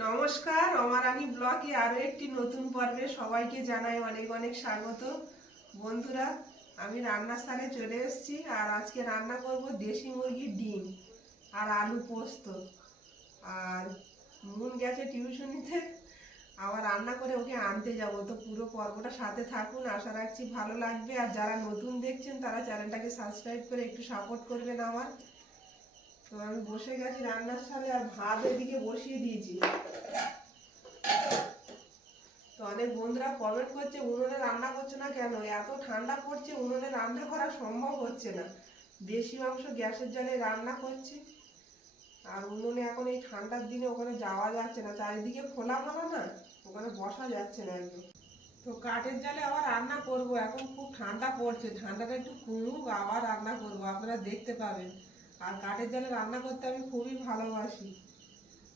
নমস্কার, অমারানী ব্লগে আরো একটি নতুন পর্বে সবাইকে জানাই অনেক অনেক স্বাগত। বন্ধুরা, আমি রান্নাস্থানে চলে এসেছি আর আজকে রান্না করব দেশি মুরগির ডিম আর আলু পোস্ত। আর মুন গেছে টিউশনিতে, আবার রান্না করে ওকে আনতে যাব। তো পুরো পর্বটা সাথে থাকুন, আশা রাখছি ভালো লাগবে। আর যারা নতুন দেখছেন তারা চ্যানেলটাকে সাবস্ক্রাইব করে একটু সাপোর্ট করবেন আমার। তো আমি বসে গেছি রান্নার সাথে আর ভাত এদিকে বসিয়ে দিয়েছি। তো অনেক বন্ধুরা কমেন্ট করছে উনুনে রান্না করছে না কেন, এত ঠান্ডা পড়ছে উনুনে রান্না করা সম্ভব হচ্ছে না। বেশি অংশ গ্যাসের জলে রান্না করছি। আর উনুনে এখন এই ঠান্ডার দিনে ওখানে যাওয়া যাচ্ছে না, চারিদিকে খোলা খোলা না, ওখানে বসা যাচ্ছে না একদম। তো কাঠের জালে আবার রান্না করব, এখন খুব ঠান্ডা পড়ছে, ঠান্ডাটা একটু কমুক আবার রান্না করব, আপনারা দেখতে পাবেন। আর কাঠের জালে রান্না করতে আমি খুবই ভালোবাসি,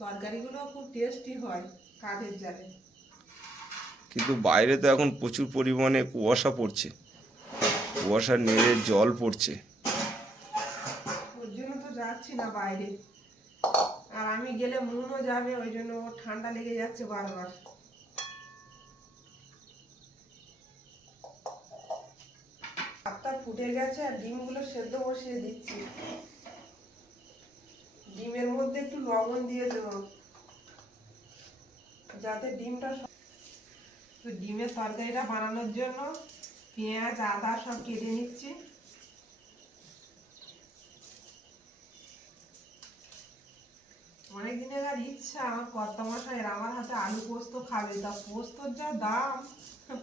তরকারিগুলো খুব টেস্টি হয় কাঠের জালে। কিন্তু বাইরে তো এখন প্রচুর পরিমাণে কুয়াশা পড়ছে, কুয়াশার নেড়ে জল পড়ছে। ওর জন্য তো যাচ্ছি না বাইরে। আর আমি গেলে মুনও যাবে, ওই জন্য ওর ঠান্ডা লেগে যাচ্ছে বারবার। ভাতটা ফুটে গেছে আর ডিমগুলো সেদ্ধ বসিয়ে দিচ্ছি। ডিমের মধ্যে একটু লবণ দিয়ে দেবো যাতে ডিমটা। তো ডিমের তরকারিটা বানানোর জন্য পেঁয়াজ আদা সব কেটে নিচ্ছি। অনেক দিনের আর ইচ্ছা আমার কর্তামশাইয়ের আমার হাতে আলু পোস্ত খাবে, তা পোস্তর যা দাম,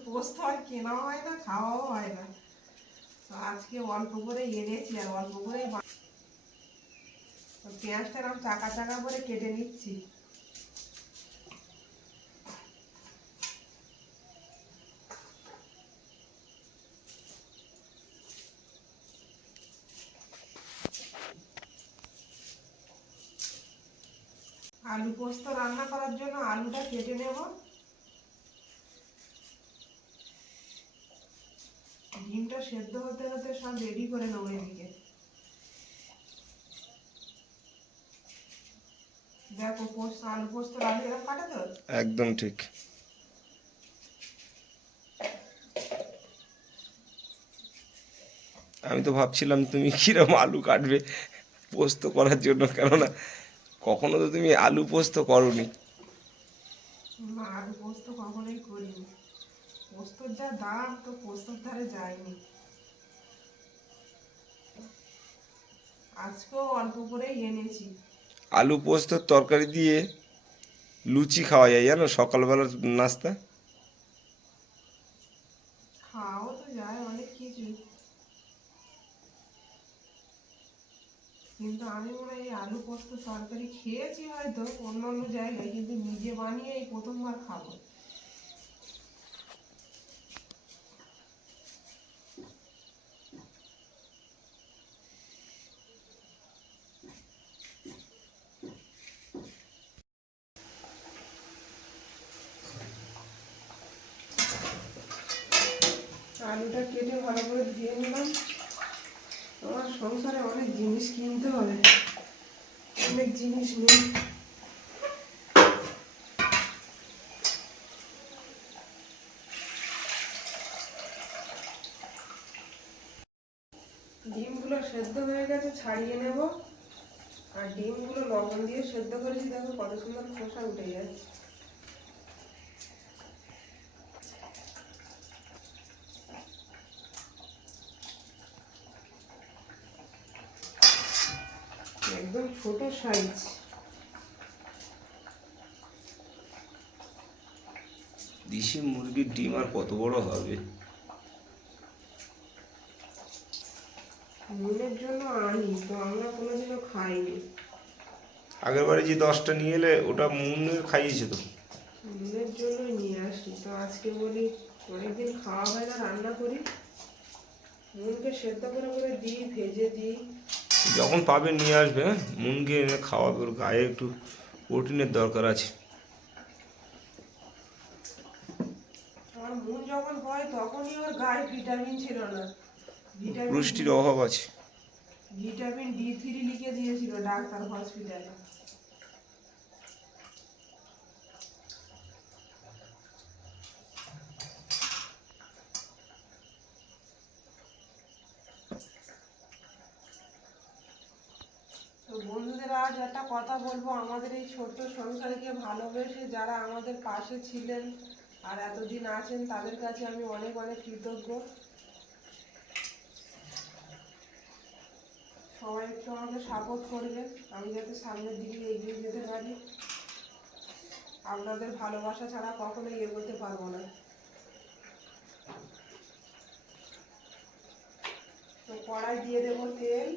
পোস্ত আর কেনা হয় না, খাওয়াও হয় না। তো আজকে অল্প করে এনেছি আর অল্প করে পেঁয়াজটা আমি চাকা চাকা করে কেটে নিচ্ছি। আলু পোস্ত রান্না করার জন্য আলুটা কেটে নেব। ডিমটা সেদ্ধ হতে হতে সব রেডি করে নেবো এদিকে। দেখো পোস্ত, আলু পোস্ত আলু এরকম কাটে তো। একদম ঠিক। আমি তো ভাবছিলাম তুমি কিরম আলু কাটবে পোস্ত করার জন্য, কেননা কখনো তো তুমি আলু পোস্ত করোনি। না, আলু পোস্ত কখনোই করিনি, পোস্তর যা দাম তো পোস্তর ধারে যায়নি। আজকেও অল্প করেই এনেছি। আলু পোস্তর তরকারি দিয়ে লুচি খাওয়া যায় জানো, সকালবেলার নাস্তা। খাওয়া তো যায় অনেক কিছু, কিন্তু আমি মনে হয় এই আলু পোস্ত তরকারি খেয়েছি হয়তো অন্য অন্য জায়গায়, কিন্তু নিজে বানিয়ে এই প্রথমবার খাবো। আলুটা কেটে ভালো করে ধুয়ে নিলাম। আমার সংসারে অনেক জিনিস কিনতে হবে, অনেক জিনিস নেই। ডিমগুলো সেদ্ধ হয়ে গেছে, ছাড়িয়ে নেব। আর ডিমগুলো লবণ দিয়ে সেদ্ধ করেছি, দেখো কত সুন্দর খোসা উঠে যাচ্ছে। একদম ছোট সাইজ। দেশি মুরগির ডিম আর কত বড় হবে। মুনের জন্য আনি, তো আমরা কোনোদিনও খাইনি। আগের বারে যে 10টা নিয়ে এলে ওটা মুনের খাইয়েছে তো। মুনের জন্যই নিয়ে আসি, তো আজকে বলি অনেকদিন খাওয়া হয় না, রান্না করি। মুনকে সেদ্ধ করে করে দিই, ভেজে দিই। যখন পাবে নিয়ে আসবে, হ্যাঁ, মুনকে এনে খাওয়াবে, ওর গায়ে একটু প্রোটিনের দরকার আছে। আমার মুন যখন হয় তখনই ওর গায়ে ভিটামিন ছিল না। পুষ্টির অভাব আছে। ভিটামিন D3 লিখে দিয়েছিল ডাক্তার হসপিটালে। বন্ধুদের আজ একটা কথা বলবো, আমাদের এই ছোট্ট সংসারকে ভালোবেসে যারা আমাদের পাশে ছিলেন আর এতদিন আছেন তাদের কাছে আমি অনেক অনেক কৃতজ্ঞ। সবাই একটু আমাকে সাপোর্ট করবেন, আমি যাতে সামনের দিকে এগিয়ে যেতে পারি। আপনাদের ভালোবাসা ছাড়া কখনোই এগোতে পারবো না। তো কড়াই দিয়ে দেবো তেল।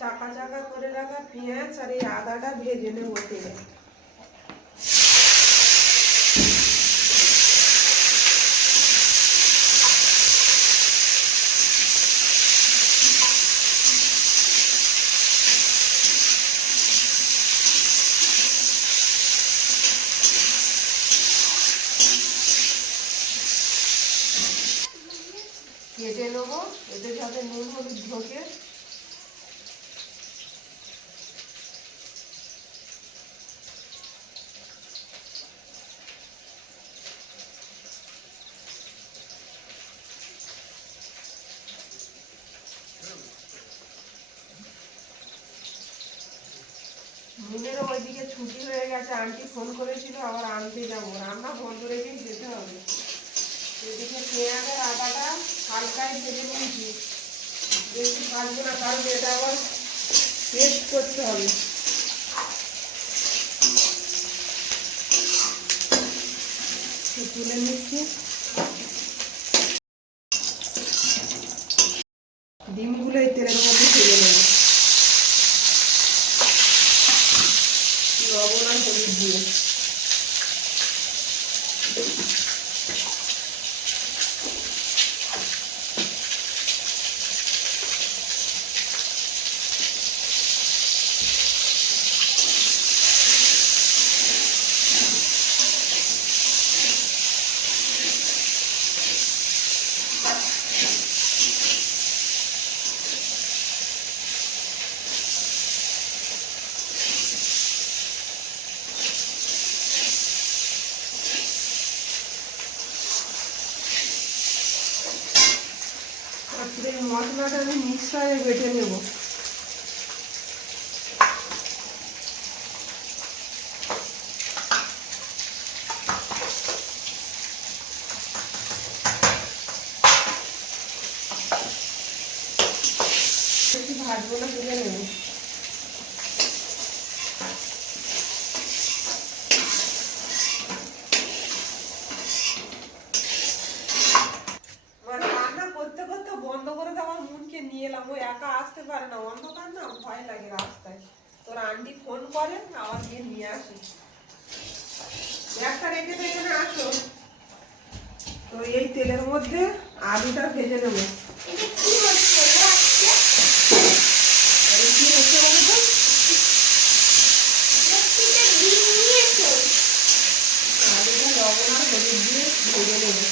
চাকা চাকা করে রাখা পেঁয়াজ আর এই আদাটা ভেজে নেবো তেলে। কেটে নেবো, এতে যাতে নুন হলুদ ঢোকে। নুনেরও ওইদিকে ছুটি হয়ে গেছে, আন্টি ফোন করেছিল আবার আনতে যাবো, রান্না বন্ধ রেখেই যেতে হবে। এদিকে পেঁয়াজের আদাটা হালকাই ভেজে নিয়েছি, বেশি ভাজবো না কারণ এটা আবার পেস্ট করতে হবে। তুলে নিচ্ছি। ডিমগুলো এই তেলের মধ্যে ফেলে নেব, লবণ আর হলুদ দিয়ে। এই মশলাটা আমি মিক্সারে বেটে নেব। বেশি ভাজবো না, তুলে নেব। নিয়ে এলাম, ও একা আসতে পারে না, অন্ধকার না, ভয় লাগে রাস্তায়। তোর আন্টি ফোন করে আবার গিয়ে নিয়ে আসি। একটা রেখে তো এখানে আসো। তো এই তেলের মধ্যে আলুটা ভেজে নেবো। কি হচ্ছে বলো তো? আলুটা লবণ আর হলুদ দিয়ে ভেজে নেবো।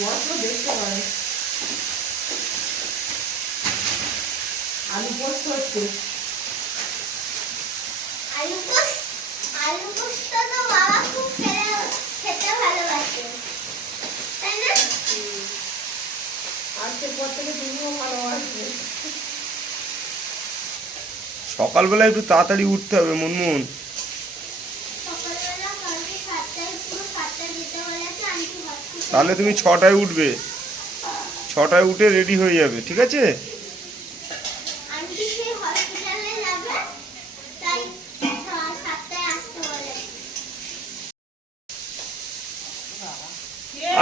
বড় দেখতে পারে। আলু পোস্ত হচ্ছে। আলু পোস্ত তো বাবা খুব খেতে ভালোবাসে, তাই না? আজকের পর থেকে তুমিও ভালোবাসবে। সকালবেলা একটু তাড়াতাড়ি উঠতে হবে মুনমুন। সকালবেলা কালকে 7টায় পুরো 7টায় যেতে বলেছে, আন্টি হসপিটালে। তাহলে তুমি 6টায় উঠবে, 6টায় উঠে রেডি হয়ে যাবে, ঠিক আছে? আন্টি সেই হসপিটালে যাবে, তাই 7টায় আসতে বলেছে।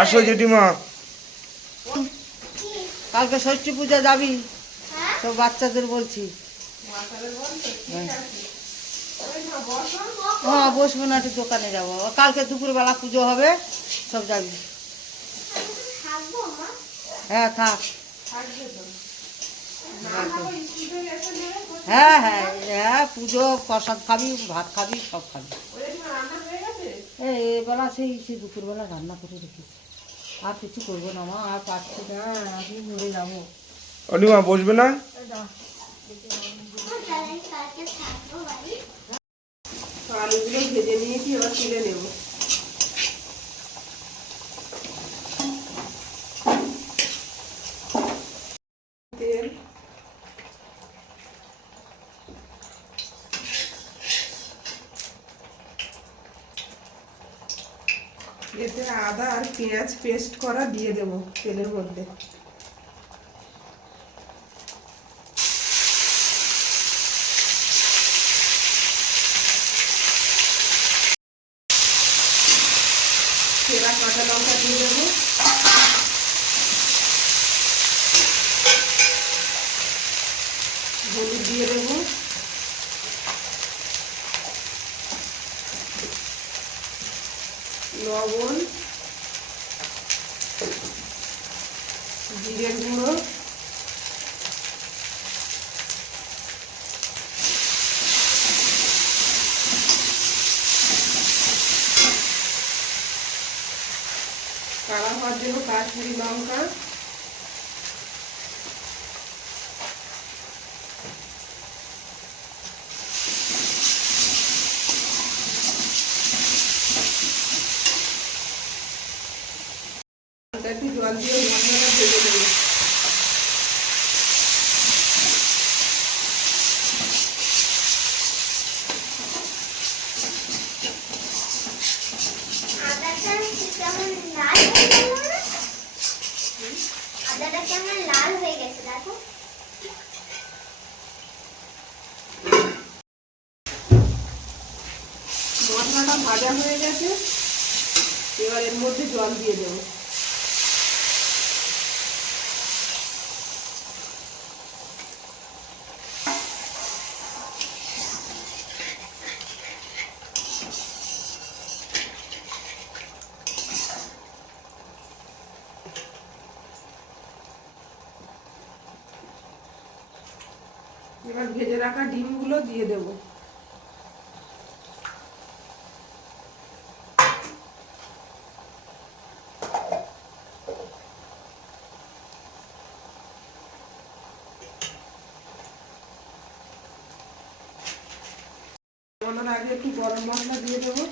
আসো জেঠিমা। কালকে ষষ্ঠী পূজা যাবি? হ্যাঁ, সব বাচ্চাদের বলছি। মাথারে বলছো? ঠিক আছে। ওই না বসো। হ্যাঁ, বসবো না, একটু দোকানে যাবো। কালকে দুপুরবেলা পুজো হবে, সব যাবি। আমি তো থাকবো মা। হ্যাঁ, থাক। থাকবে তো। না খাবো, স্কুলে এসে নেবে। হ্যাঁ হ্যাঁ হ্যাঁ, পুজো প্রসাদ খাবি, ভাত খাবি, সব খাবি। ওই তোমার রান্না হয়ে গেছে? এবেলা সেই দুপুরবেলা রান্না করে রেখেছি। আর কিছু করবো না মা, আর পারছি না, আমি মরে যাবো। অনিমা বসবে না? আমার কালকে থাকবো বাড়ি। আলুগুলো ভেজে নিয়েছি, এবার তুলে নেব। তেল, এতে আদা আর পেঁয়াজ পেস্ট করা দিয়ে দেব তেলের মধ্যে। সেরা কাঁচা লঙ্কা দিয়ে দেবো, হলুদ দিয়ে দেবো, লবণ, জিরের গুঁড়ো, কালার হওয়ার জন্য কাশ্মীরি লঙ্কা, একটু জল দিয়ে মশলাটা ভেজে দেবো। আদাটা কেমন লাল হয়ে গেছে দেখো। মশলাটা ভাজা হয়ে গেছে, এবার এর মধ্যে জল দিয়ে দেবো। এবার ভেজে রাখা ডিমগুলো দিয়ে দেবো। নামানোর আগে একটু গরম মশলা দিয়ে দেবো।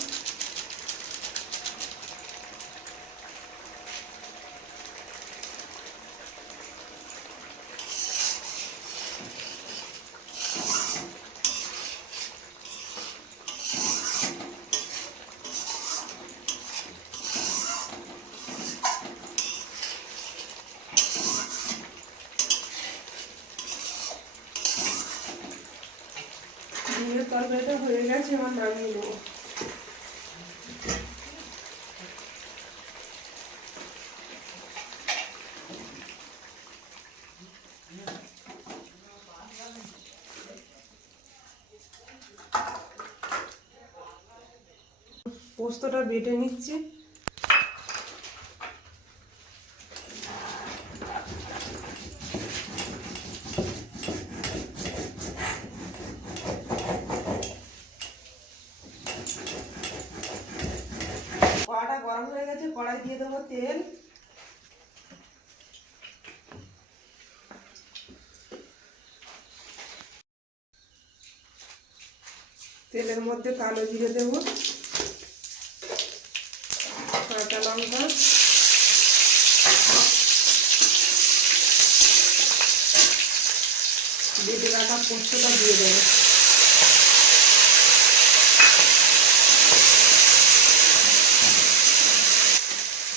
ডিমের তরকারিটা হয়ে গেছে, এবার নামিয়ে নেবো। পোস্তটা বেটে নিচ্ছি। কড়াটা গরম হয়ে গেছে, কড়াই দিয়ে দেবো তেল। তেলের মধ্যে কালো জিরে দেবো, কাঁচা লঙ্কা, বেটে রাখা পোস্তটা দিয়ে দেবো।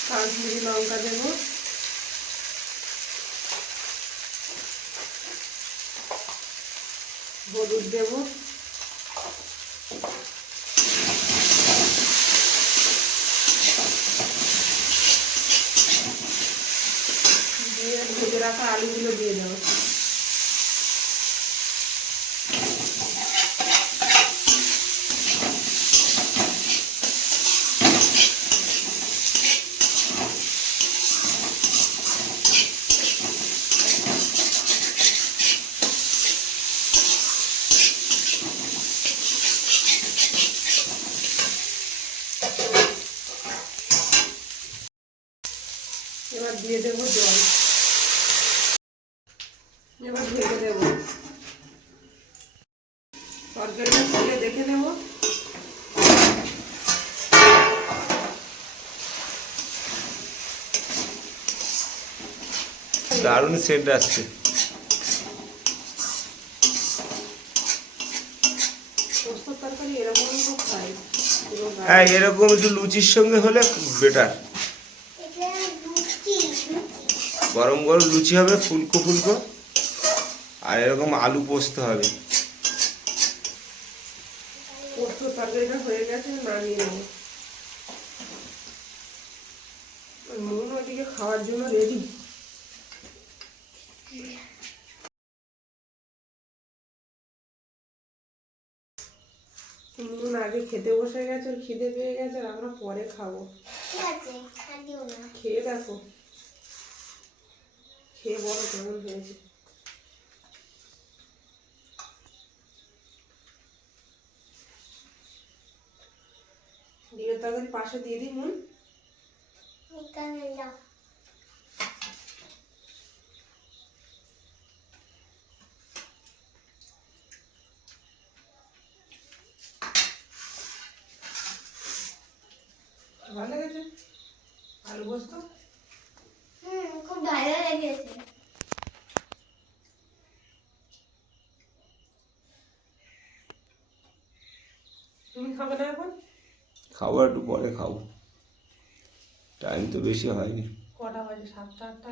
কাশ্মীরি লঙ্কা দেবো, হলুদ দেবো, দিয়ে ভেজে রাখা আলুগুলো দিয়ে দেবো। এবার দিয়ে দেবো জল, এবার ঢেকে দেবো। তরকারিটা খুলে দেখে নেব। দারুণ সেন্ট আসছে। পোস্তর তরকারি এরকমই তো খাই পুরো হ্যাঁ, এরকম একটু লুচির সঙ্গে হলে বেটার। এটা লুচি লুচি গরম গরম লুচি হবে ফুলকো ফুলকো, আর এরকম আলু পোস্ত হবে। পোস্তর তরকারিটা হয়ে গেছে, নামিয়ে নেবো। নুন ওদিকে খাওয়ার জন্য রেডি। নুন আগে খেতে বসে গেছে, ওর খিদে পেয়ে গেছে, আর আমরা পরে খাবো। ঠিক আছে আর দিও না খেয়ে দেখো, খেয়ে বলো কেমন হয়েছে। ডিমের তরকারি পাশে দিয়ে দিই নুন। এখানে যাও ভালো লেগেছে আলু পোস্ত? খুব ভালো লেগেছে তুমি খাবে না এখন? খাবো, একটু পরে খাবো, টাইম তো বেশি হয়নি। কটা বাজে? 7টা 8টা?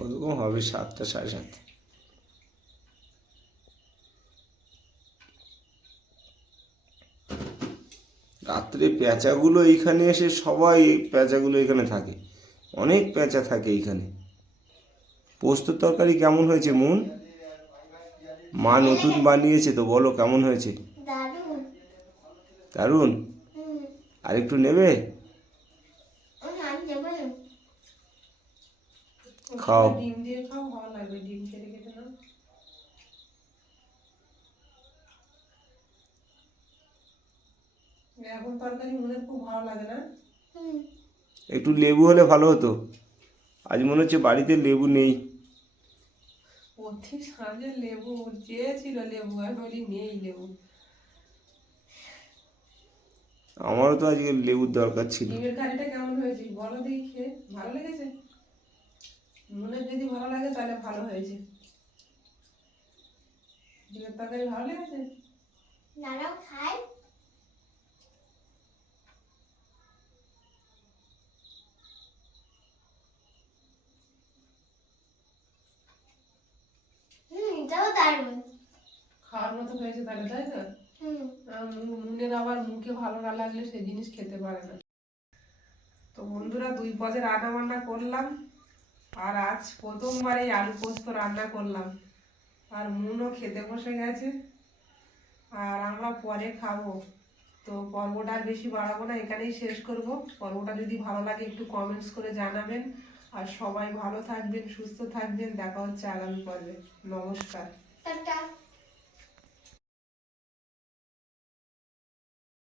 ওরকম হবে 7টা 7:30। রাত্রে পেঁচাগুলো এইখানে এসে, সবাই এই পেঁচাগুলো এখানে থাকে, অনেক পেঁচা থাকে এইখানে। পোস্ত তরকারি কেমন হয়েছে মুন? মা নতুন বানিয়েছে তো, বলো কেমন হয়েছে? দারুণ দারুণ। আর একটু নেবে? আমি দেবো না খাও। ডিম দিয়ে খাও, ভালো লাগবে। ডিম কেটে কেটে নাও। এখন তরকারি মনে খুব ভালো লাগে না? একটু লেবু হলে ভালো হতো, আজ মনে হচ্ছে বাড়িতে লেবু নেই। অতি সাঁঝে লেবু চেয়েছিল, লেবু আর বলি নেই লেবু। আমারও তো আজকে লেবুর দরকার ছিল। ডিমের কারিটা কেমন হয়েছে বলো দেখি, খেয়ে ভালো লেগেছে? মনে যদি ভালো লাগে তাহলে ভালো হয়েছে। ডিমের তরকারি ভালো লেগেছে? দাঁড়াও খাই এটাও দারুণ খাওয়ার মতো হয়েছে তাহলে, তাই তো? মুনের আবার মুখে ভালো না লাগলে সে জিনিস খেতে পারে না। তো বন্ধুরা, 2 পদের রান্না বান্না করলাম, আর আজ প্রথমবার এই আলু পোস্ত রান্না করলাম, আর মুনও খেতে বসে গেছে, আর আমরা পরে খাবো। তো পর্বটা আর বেশি বাড়াবো না, এখানেই শেষ করব। পর্বটা যদি ভালো লাগে একটু কমেন্টস করে জানাবেন, আর সবাই ভালো থাকবেন, সুস্থ থাকবেন। দেখা হচ্ছে আগামী পর্বে। নমস্কার। টাটা